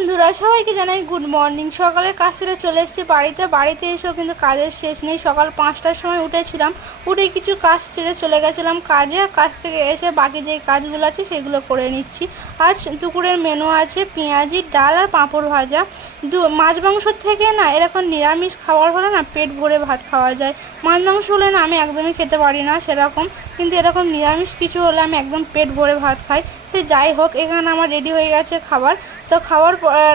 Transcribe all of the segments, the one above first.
বন্ধুরা সবাইকে জানাই গুড মর্নিং। সকালের কাজ সেরে চলে এসেছি বাড়িতে এসেও কিন্তু কাজের শেষ নেই। সকাল 5টার সময় উঠেছিলাম, উঠে কিছু কাজ সেরে চলে গেছিলাম কাজে। আর কাজ থেকে এসে বাকি যে কাজগুলো আছে সেগুলো করে নিচ্ছি। আজ দুপুরের মেনু আছে পেঁয়াজি, ডাল আর পাঁপড় ভাজা। মাছ মাংসর থেকে না এরকম নিরামিষ খাবার হলে না পেট ভরে ভাত খাওয়া যায়। মাছ মাংস হলে না আমি একদমই খেতে পারি না সেরকম, কিন্তু এরকম নিরামিষ কিছু হলে আমি একদম পেট ভরে ভাত খাই। তো যাই হোক, এখানে আমার রেডি হয়ে গেছে খাবার। তো খাবার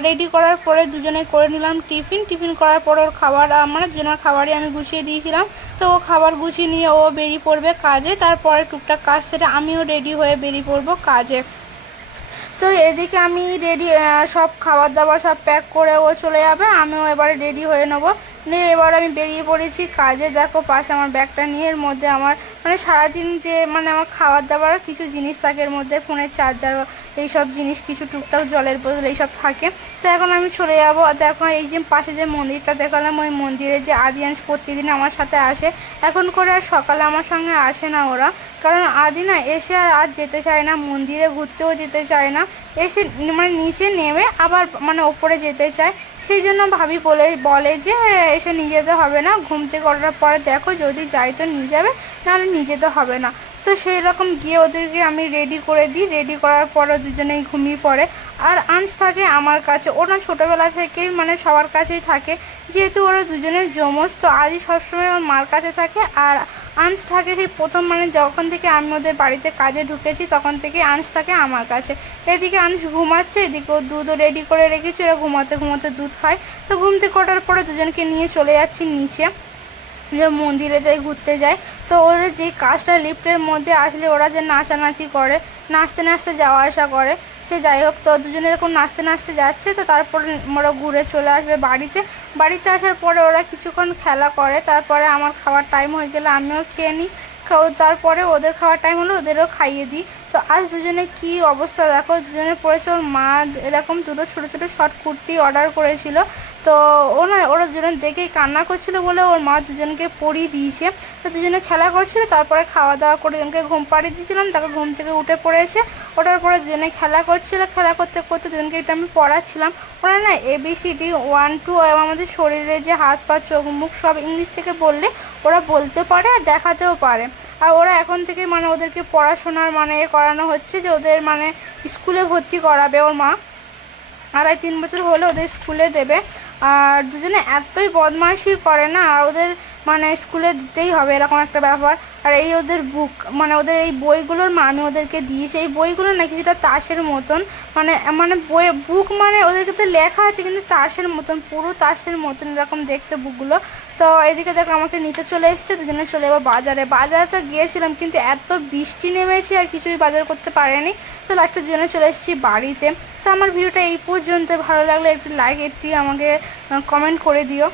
রেডি করার পরে দুজনে করে নিলাম টিফিন করার পর ওর খাবার মানে দুজনের খাবারই আমি গুছিয়ে দিয়েছিলাম। তো ও খাবার গুছিয়ে নিয়ে ও বেরিয়ে পড়বে কাজে। তারপরে টুকটাক কাজ সেরে আমিও রেডি হয়ে বেরিয়ে পড়বো কাজে। তো এদিকে আমি রেডি, সব খাবার দাবার সব প্যাক করে ও চলে যাবে, আমিও এবারে রেডি হয়ে নেবো। নিয়ে এবার আমি বেরিয়ে পড়েছি কাজে। দেখো পাশে আমার ব্যাগটা নিয়ে, এর মধ্যে আমার মানে সারাদিন যে মানে আমার খাবার দাবার কিছু জিনিস থাকে, এর মধ্যে ফোনের চার্জার এইসব জিনিস, কিছু টুকটাক জলের বোতল এইসব থাকে। তো এখন আমি চলে যাবো। দেখো এই যে পাশে যে মন্দিরটা দেখালাম, ওই মন্দিরে যে আদিয়াংশ প্রতিদিন আমার সাথে আসে। এখন করে আর সকালে আমার সঙ্গে আসে না ওরা, কারণ আদি না এসে আর যেতে চায় না, মন্দিরে ঘুরতেও যেতে চায় না, এসে মানে নিচে নেমে আবার মানে ওপরে যেতে চায়। সেই জন্য ভাবি বলে যে এসে নিয়ে যেতে হবে না, ঘুম থেকে ওঠার পরে দেখো যদি যাই তো নিয়ে যাবে, নাহলে নিয়ে যেতে হবে না। তো সেই রকম গিয়ে ওদেরকে আমি রেডি করে দিই। রেডি করার পরে দুজনেই ঘুমিয়ে পড়ে। আর আঁশ থাকে আমার কাছে, ওরা ছোটোবেলা থেকেই মানে সবার কাছেই থাকে, যেহেতু ওরা দুজনের যমজ। তো আদি সবসময় ওর মার কাছে থাকে, আর আঁশ থাকে সেই প্রথম মানে যখন থেকে আমি ওদের বাড়িতে কাজে ঢুকেছি তখন থেকে আঁশ থাকে আমার কাছে। এদিকে আঁশ ঘুমাচ্ছে, এদিকে ও দুধও রেডি করে রেখেছি, ওরা ঘুমাতে ঘুমাতে দুধ খায়। তো ঘুম থেকে ওঠার পরে দুজনকে নিয়ে চলে যাচ্ছি নিচে, যে মন্দিরে যাই, ঘুরতে যায়। তো ওদের যেই কাজটা লিফটের মধ্যে আসলে ওরা যে নাচানাচি করে, নাচতে নাচতে যাওয়া আসা করে, সে যাই হোক। তো দুজনে এরকম নাচতে নাচতে যাচ্ছে। তো তারপরে ওরা ঘুরে চলে আসবে বাড়িতে আসার পরে ওরা কিছুক্ষণ খেলা করে। তারপরে আমার খাওয়ার টাইম হয়ে গেলে আমিও খেয়ে নিই। তারপরে ওদের খাওয়ার টাইম হলে ওদেরও খাইয়ে দিই। তো আজ দুজনে কি অবস্থা দেখো, দুজনে পড়েছে। ওর মা এরকম দুটো ছোটো ছোটো শর্ট কুর্তি অর্ডার করেছিল। তো ওরা দুজনে দেখেই কান্না করছিল বলে ওর মা দুজনকে পরিয়ে দিয়েছে। তো দুজনে খেলা করছিল, তারপরে খাওয়া দাওয়া করে দুজনকে ঘুম পাড়িয়ে দিয়েছিলাম। তাকে ঘুম থেকে উঠে পড়েছে। ওঠার পরে দুজনে খেলা করছিল, খেলা করতে করতে দুজনকে এটা আমি পড়াচ্ছিলাম। ওরা না ABCD 1 2 আমাদের শরীরে যে হাত পা চোখ মুখ সব ইংলিশ থেকে বললে ওরা বলতে পারে আর দেখাতেও পারে। আর ওরা এখন থেকে মানে ওদেরকে পড়াশোনার মানে করানো হচ্ছে, যে ওদের মানে স্কুলে ভর্তি করাবে ওর মা। 2.5-3 বছর হলে ওদের স্কুলে দেবে। আর দুজনে এতই বদমাইশি করে না, আর ওদের মানে স্কুলে দিতেই হবে এরকম একটা ব্যাপার। আর এই ওদের বুক মানে ওদের এই বইগুলোর আমি ওদেরকে দিয়েছি। এই বইগুলো না কিছুটা তাসের মতন, মানে মানে বুক মানে ওদেরকে তো লেখা আছে কিন্তু তাসের মতন, পুরো তাসের মতন এরকম দেখতে বুকগুলো। তো এদিকে দেখো আমাকে নিতে চলে এসছে, দুজনে চলে যাবো বাজারে তো গিয়েছিলাম কিন্তু এত বৃষ্টি নেমেছে আর কিছুই বাজার করতে পারেনি। তো লাস্টের জন্য চলে এসেছি বাড়িতে। তো আমার ভিডিওটা এই পর্যন্ত, ভালো লাগলে একটু লাইক, একটি আমাকে কমেন্ট করে দিও।